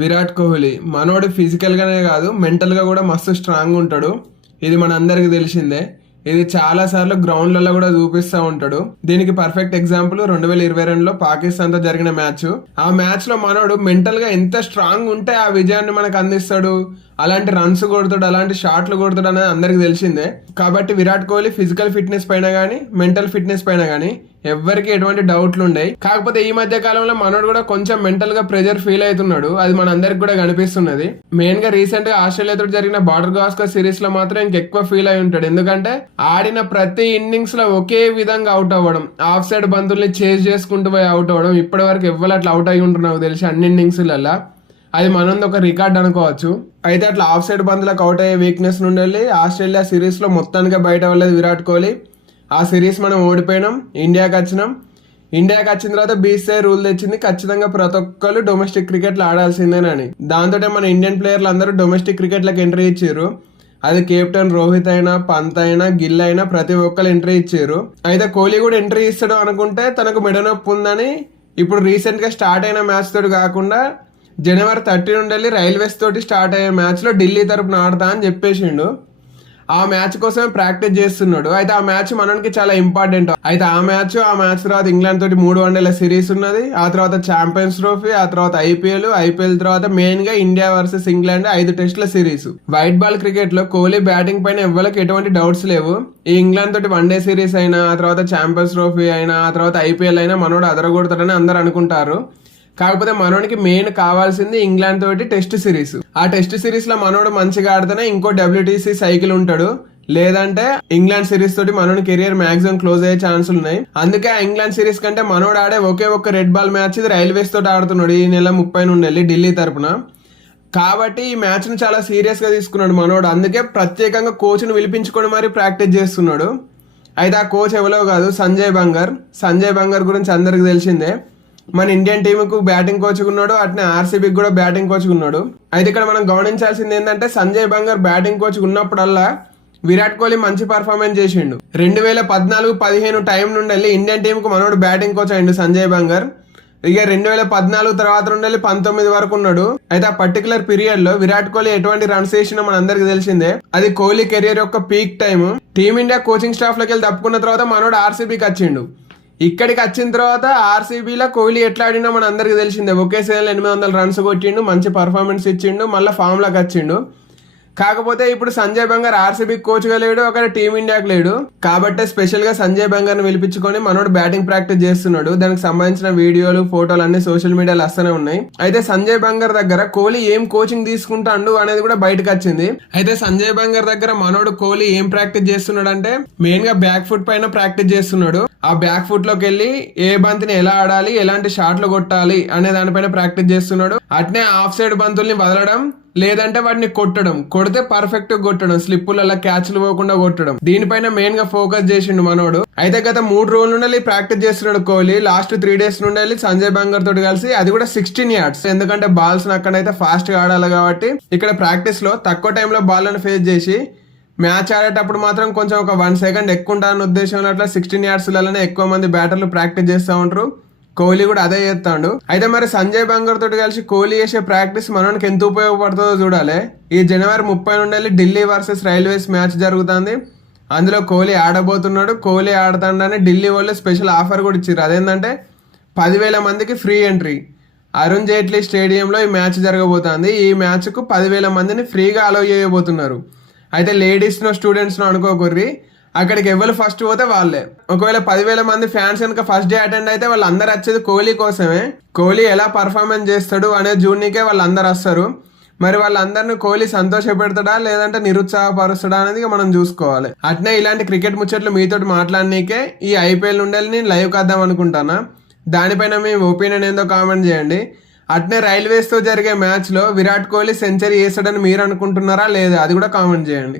విరాట్ కోహ్లీ మనోడు ఫిజికల్గానే కాదు మెంటల్గా కూడా మస్తు స్ట్రాంగ్ ఉంటాడు. ఇది మన అందరికి తెలిసిందే. ఇది చాలా సార్లు గ్రౌండ్లలో కూడా చూపిస్తూ ఉంటాడు. దీనికి పర్ఫెక్ట్ ఎగ్జాంపుల్ 2022లో పాకిస్తాన్తో జరిగిన మ్యాచ్. ఆ మ్యాచ్ లో మనోడు మెంటల్ గా ఎంత స్ట్రాంగ్ ఉంటే ఆ విజయాన్ని మనకు అందిస్తాడు, అలాంటి రన్స్ కొడతాడు, అలాంటి షాట్లు కొడతాడు అనేది అందరికి తెలిసిందే. కాబట్టి విరాట్ కోహ్లీ ఫిజికల్ ఫిట్నెస్ పైన గానీ మెంటల్ ఫిట్నెస్ పైన గానీ ఎవ్వరికి ఎటువంటి డౌట్లు ఉండవు. కాకపోతే ఈ మధ్య కాలంలో మనోడు కూడా కొంచెం మెంటల్ గా ప్రెజర్ ఫీల్ అవుతున్నాడు. అది మన అందరికి కూడా కనిపిస్తున్నది. మెయిన్ గా రీసెంట్ గా ఆస్ట్రేలియాతో జరిగిన బార్డర్ గవాస్కర్ సిరీస్ లో మాత్రం ఇంకెక్కువ ఫీల్ అయి ఉంటాడు. ఎందుకంటే ఆడిన ప్రతి ఇన్నింగ్స్ లో ఒకే విధంగా అవుట్ అవ్వడం, ఆఫ్ సైడ్ బంతుల్ని చేజ్ చేసుకుంటూ పోయి అవుట్ అవ్వడం, ఇప్పటి వరకు ఎవ్వరు అట్లా అవుట్ అయి ఉంటారు నాకు తెలిసి అన్ని ఇన్నింగ్స్లలో. అది మనది ఒక రికార్డ్ అనుకోవచ్చు. అయితే అట్లా ఆఫ్ సైడ్ బంతులకు అవుట్ అయ్యే వీక్నెస్ నుండి వెళ్ళి ఆస్ట్రేలియా సిరీస్ లో మొత్తానికి బయట వెళ్ళలేదు విరాట్ కోహ్లీ. ఆ సిరీస్ మనం ఓడిపోయినాం, ఇండియాకి వచ్చినాం. ఇండియాకి వచ్చిన తర్వాత బీసీఐ రూల్ తెచ్చింది, ఖచ్చితంగా ప్రతి ఒక్కరు డొమెస్టిక్ క్రికెట్లు ఆడాల్సిందేనని. దాంతో మన ఇండియన్ ప్లేయర్లు అందరూ డొమెస్టిక్ క్రికెట్లకు ఎంట్రీ ఇచ్చారు. అది కెప్టెన్ రోహిత్ అయినా, పంత్ అయినా, గిల్ అయినా ప్రతి ఒక్కరు ఎంట్రీ ఇచ్చారు. అయితే కోహ్లీ కూడా ఎంట్రీ ఇస్తాడు అనుకుంటే తనకు మెడ నొప్పి ఉందని ఇప్పుడు రీసెంట్ గా స్టార్ట్ అయిన మ్యాచ్ తోటి కాకుండా January 30 నుండి వెళ్ళి రైల్వేస్ తోటి స్టార్ట్ అయ్యే మ్యాచ్ లో ఢిల్లీ తరపున ఆడతా అని చెప్పేసిండు. ఆ మ్యాచ్ కోసమే ప్రాక్టీస్ చేస్తున్నాడు. అయితే ఆ మ్యాచ్ మనకి చాలా ఇంపార్టెంట్. అయితే ఆ మ్యాచ్ తర్వాత ఇంగ్లాండ్ తోటి 3 వన్డేల సిరీస్ ఉన్నది. ఆ తర్వాత ఛాంపియన్స్ ట్రోఫీ, ఆ తర్వాత ఐపీఎల్ తర్వాత మెయిన్ గా ఇండియా వర్సెస్ ఇంగ్లాండ్ 5 టెస్టుల సిరీస్. వైట్ బాల్ క్రికెట్ లో కోహ్లీ బ్యాటింగ్ పైన ఎవ్వరికి ఎటువంటి డౌట్స్ లేవు. ఈ ఇంగ్లాండ్ తోటి వన్డే సిరీస్ అయినా, ఆ తర్వాత ఛాంపియన్స్ ట్రోఫీ అయినా, ఆ తర్వాత ఐపీఎల్ అయినా మనోడు అదరగొడతాడని అందరు అనుకుంటారు. కాకపోతే మనోడికి మెయిన్ కావాల్సింది ఇంగ్లాండ్ తోటి టెస్ట్ సిరీస్. ఆ టెస్ట్ సిరీస్ లో మనోడు మంచిగా ఆడితేనే ఇంకో WTC సైకిల్ ఉంటాడు. లేదంటే ఇంగ్లాండ్ సిరీస్ తోటి మనోడి కెరియర్ మాక్సిమం క్లోజ్ అయ్యే ఛాన్సులు ఉన్నాయి. అందుకే ఆ ఇంగ్లాండ్ సిరీస్ కంటే మనోడు ఆడే ఒకే ఒక్క రెడ్ బాల్ మ్యాచ్ ఇది రైల్వేస్ తోటి ఆడుతున్నాడు ఈ నెల 30 నుండి వెళ్ళి ఢిల్లీ తరపున. కాబట్టి ఈ మ్యాచ్ ను చాలా సీరియస్ గా తీసుకున్నాడు మనోడు. అందుకే ప్రత్యేకంగా కోచ్ ను పిలిపించుకొని మరీ ప్రాక్టీస్ చేస్తున్నాడు. అయితే ఆ కోచ్ ఎవరో కాదు, సంజయ్ బంగర్. సంజయ్ బంగర్ గురించి అందరికి తెలిసిందే. మన ఇండియన్ టీమ్ కు బ్యాటింగ్ కోచ్ ఉన్నాడు, అట్నే ఆర్సీబీకి కూడా బ్యాటింగ్ కోచ్ ఉన్నాడు. అయితే ఇక్కడ మనం గమనించాల్సింది ఏంటంటే సంజయ్ బంగర్ బ్యాటింగ్ కోచ్ ఉన్నప్పుడల్లా విరాట్ కోహ్లీ మంచి పర్ఫార్మెన్స్ చేసిండు. 2014-15 టైం నుండి వెళ్ళి ఇండియన్ టీమ్ కు మనోడు బ్యాటింగ్ కోచ్ అయిండు సంజయ్ బంగర్. ఇక 2014 తర్వాత నుండి వెళ్ళి 19 వరకు ఉన్నాడు. అయితే ఆ పర్టికులర్ పీరియడ్ లో విరాట్ కోహ్లీ ఎటువంటి రన్స్ చేసినా మన అందరికి తెలిసిందే. అది కోహ్లీ కెరియర్ యొక్క peak time. Team India coaching staff లోకి వెళ్ళి తప్పుకున్న తర్వాత మనోడు ఆర్సీబీకి వచ్చిండు. ఇక్కడికి వచ్చిన తర్వాత ఆర్సీబీలో కోహ్లీ ఎట్లా ఆడినా మన అందరికి తెలిసిందే. ఒకే సీజన్లో 800 రన్స్ కొట్టిండు, మంచి పర్ఫార్మెన్స్ ఇచ్చిండు, మళ్ళీ ఫామ్ లోకి వచ్చిండు. కాకపోతే ఇప్పుడు సంజయ్ బంగర్ ఆర్సీబీ కోచ్ గా లేడు, అక్కడ టీమిండియాకి లేడు. కాబట్టి స్పెషల్ గా సంజయ్ బంగర్ ని పిలిపించుకొని మనోడు బ్యాటింగ్ ప్రాక్టీస్ చేస్తున్నాడు. దానికి సంబంధించిన వీడియోలు, ఫోటోలు అన్ని సోషల్ మీడియాలో వస్తూనే ఉన్నాయి. అయితే సంజయ్ బంగర్ దగ్గర కోహ్లీ ఏం కోచింగ్ తీసుకుంటాడు అనేది కూడా బయటకు వచ్చింది. అయితే సంజయ్ బంగర్ దగ్గర మనోడు కోహ్లీ ఏం ప్రాక్టీస్ చేస్తున్నాడు అంటే మెయిన్ గా బ్యాక్ ఫుట్ పైన ప్రాక్టీస్ చేస్తున్నాడు. ఆ బ్యాక్ ఫుట్ లోకి వెళ్ళి ఏ బంతిని ఎలా ఆడాలి, ఎలాంటి షాట్లు కొట్టాలి అనే దానిపైన ప్రాక్టీస్ చేస్తున్నాడు. అట్నే ఆఫ్ సైడ్ బంతుల్ని వదలడం, లేదంటే వాటిని కొట్టడం, కొడితే పర్ఫెక్ట్ కొట్టడం, స్లిప్పులలో క్యాచ్లు పోకుండా కొట్టడం, దీనిపైన మెయిన్ గా ఫోకస్ చేసిండు మనోడు. అయితే గత 3 రోజుల నుండి ప్రాక్టీస్ చేస్తున్నాడు కోహ్లీ. లాస్ట్ 3 days నుండి వెళ్ళి సంజయ్ బంగర్ తోటి కలిసి, అది కూడా 16 yards. ఎందుకంటే బాల్స్ అక్కడైతే ఫాస్ట్ గా ఆడాలి కాబట్టి ఇక్కడ ప్రాక్టీస్ లో తక్కువ టైంలో బాల్లను ఫేస్ చేసి మ్యాచ్ ఆడేటప్పుడు మాత్రం కొంచెం ఒక 1 second ఎక్కువ ఉండాలన్న ఉద్దేశంలో అట్లా 16 yards లలోనే ఎక్కువ మంది బ్యాటర్లు ప్రాక్టీస్ చేస్తూ ఉంటారు. కోహ్లీ కూడా అదే చేస్తాడు. అయితే మరి సంజయ్ బంగర్ తోటి కలిసి కోహ్లీ చేసే ప్రాక్టీస్ మనకి ఎంత ఉపయోగపడుతుందో చూడాలి. ఈ January 30 నుండి వెళ్ళి ఢిల్లీ వర్సెస్ రైల్వేస్ మ్యాచ్ జరుగుతుంది. అందులో కోహ్లీ ఆడబోతున్నాడు. కోహ్లీ ఆడుతాడని ఢిల్లీ వాళ్ళు స్పెషల్ ఆఫర్ కూడా ఇచ్చారు. అదేంటంటే 10,000 మందికి ఫ్రీ ఎంట్రీ. అరుణ్ జైట్లీ స్టేడియంలో ఈ మ్యాచ్ జరగబోతుంది. ఈ మ్యాచ్ కు 10,000 మందిని ఫ్రీగా అలౌ చేయబోతున్నారు. అయితే లేడీస్ నో స్టూడెంట్స్ నో అనుకోకుర్రి, అక్కడికి ఎవరు ఫస్ట్ పోతే వాళ్ళే. ఒకవేళ 10,000 మంది ఫ్యాన్స్ కనుక ఫస్ట్ డే అటెండ్ అయితే వాళ్ళందరూ వచ్చేది కోహ్లీ కోసమే. కోహ్లీ ఎలా పర్ఫార్మెన్స్ చేస్తాడు అనేది చూడనీకే వాళ్ళందరూ వస్తారు. మరి వాళ్ళందరినీ కోహ్లీ సంతోష పెడతాడా లేదంటే నిరుత్సాహపరుస్తాడా అనేది మనం చూసుకోవాలి. అట్నే ఇలాంటి క్రికెట్ ముచ్చట్లు మీతో మాట్లాడనీకే ఈ ఐపీఎల్ నుండి నేను లైవ్ కద్దాం అనుకుంటానా. దానిపైన మీ ఒపీనియన్ ఏందో కామెంట్ చేయండి. అట్నే రైల్వేస్ తో జరిగే మ్యాచ్ లో విరాట్ కోహ్లీ సెంచరీ వేస్తాడని మీరు అనుకుంటున్నారా లేదా, అది కూడా కామెంట్ చేయండి.